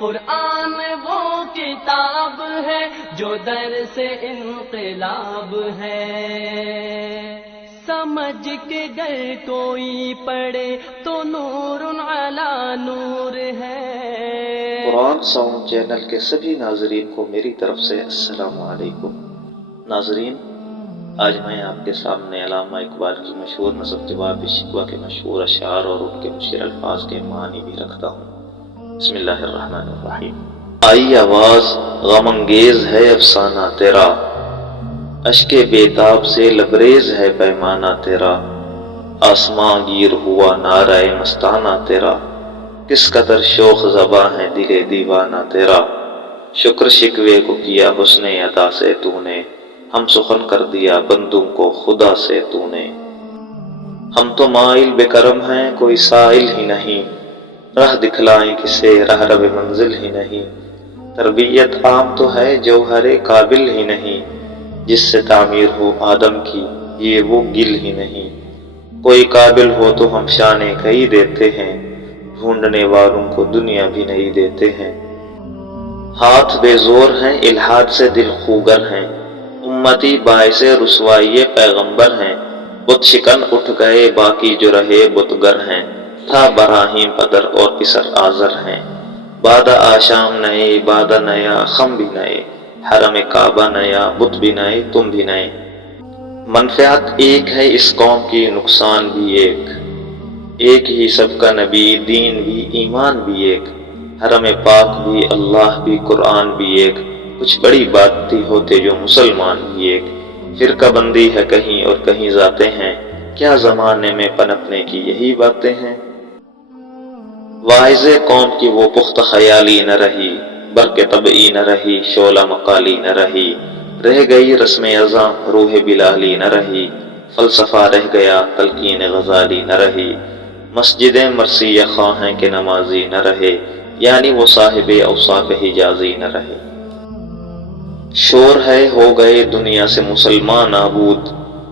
قرآن وہ کتاب ہے جو در سے انقلاب ہے، سمجھ کے گر کوئی پڑھے تو نور علی نور ہے۔ قرآن ساؤنڈ چینل کے سبھی ناظرین کو میری طرف سے السلام علیکم۔ ناظرین، آج میں آپ کے سامنے علامہ اقبال کی مشہور نظم جواب شکوہ کے مشہور اشعار اور ان کے مشیر الفاظ کے معنی بھی رکھتا ہوں۔ بسم اللہ الرحمن الرحیم۔ آئی آواز غم انگیز ہے افسانہ تیرا، اشک بیتاب سے لبریز ہے پیمانہ تیرا، آسماں گیر ہوا نعرہ مستانہ تیرا، کس قدر شوخ زباں ہے دل دیوانہ تیرا، شکر شکوے کو کیا حسن ادا سے تو نے، ہم سخن کر دیا بندوں کو خدا سے تو نے، ہم تو مائل بے کرم ہیں کوئی سائل ہی نہیں، راہ دکھلائیں کسے راہ رب منزل ہی نہیں، تربیت عام تو ہے جوہر قابل ہی نہیں، جس سے تعمیر ہو آدم کی یہ وہ گل ہی نہیں، کوئی قابل ہو تو ہم شانے کہی دیتے ہیں، ڈھونڈنے والوں کو دنیا بھی نہیں دیتے ہیں، ہاتھ بے زور ہیں الحاد سے دل خوگر ہیں، امتی باعث رسوائی پیغمبر ہیں، بت شکن اٹھ گئے باقی جو رہے بتگر ہیں، تھا براہیم پدر اور پسر آزر ہیں، بادہ آشام نئے بادہ نیا خم بھی نئے، حرم کعبہ نیا بت بھی نئے تم بھی نئے، منفعت ایک ہے اس قوم کی نقصان بھی ایک ہی سب کا نبی دین بھی ایمان بھی ایک، حرم پاک بھی اللہ بھی قرآن بھی ایک، کچھ بڑی بات تھی ہوتے جو مسلمان بھی ایک، فرقہ بندی ہے کہیں اور کہیں ذاتیں ہیں، کیا زمانے میں پنپنے کی یہی باتیں ہیں، واعظ قوم کی وہ پختہ خیالی نہ رہی، برق طبعی نہ رہی شعلہ مقالی نہ رہی، رہ گئی رسم ازاں روح بلالی نہ رہی، فلسفہ رہ گیا تلقین غزالی نہ رہی، مسجدیں مرثیہ خواں ہیں کہ نمازی نہ رہے، یعنی وہ صاحب اوصاف حجازی نہ رہے، شور ہے ہو گئے دنیا سے مسلمان نابود،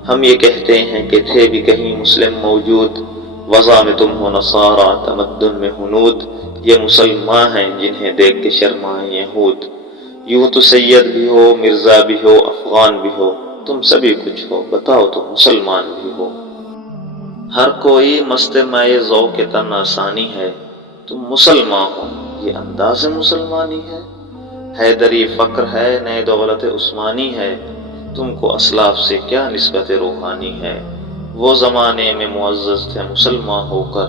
ہم یہ کہتے ہیں کہ تھے بھی کہیں مسلم موجود، وضع میں تم ہو نصارہ تمدن میں ہنود، یہ مسلمان ہیں جنہیں دیکھ کے شرمائیں یہود، یوں تو سید بھی ہو مرزا بھی ہو افغان بھی ہو، تم سبھی کچھ ہو بتاؤ تو مسلمان بھی ہو، ہر کوئی مست مائے ذوق تن آسانی ہے، تم مسلمان ہو یہ انداز مسلمانی ہے، حیدری فقر ہے نئے دولت عثمانی ہے، تم کو اسلاف سے کیا نسبت روحانی ہے، وہ زمانے میں معزز تھے مسلمان ہو کر،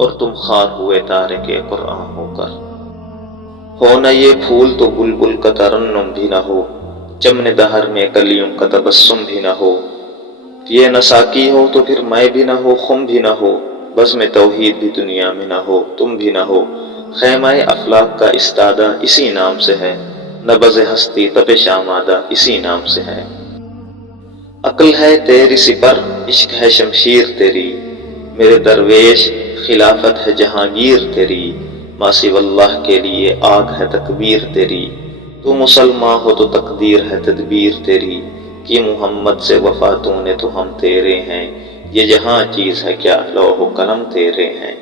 اور تم خار ہوئے تارک قرآن ہو کر، ہو نہ یہ پھول تو بلبل کا ترنم بھی نہ ہو، چمن دہر میں کلیوں کا تبسم بھی نہ ہو، یہ نہ ساقی ہو تو پھر میں بھی نہ ہو خم بھی نہ ہو، بزم توحید بھی دنیا میں نہ ہو تم بھی نہ ہو، خیمہ افلاک کا استادہ اسی نام سے ہے، نبض ہستی تپش آمادہ اسی نام سے ہے، عقل ہے تیری سپر عشق ہے شمشیر تیری، میرے درویش خلافت ہے جہانگیر تیری، ما سوی اللہ کے لیے آگ ہے تکبیر تیری، تو مسلمان ہو تو تقدیر ہے تدبیر تیری، کہ محمد سے وفا تو نے تو ہم تیرے ہیں، یہ جہاں چیز ہے کیا لوح و قلم تیرے ہیں۔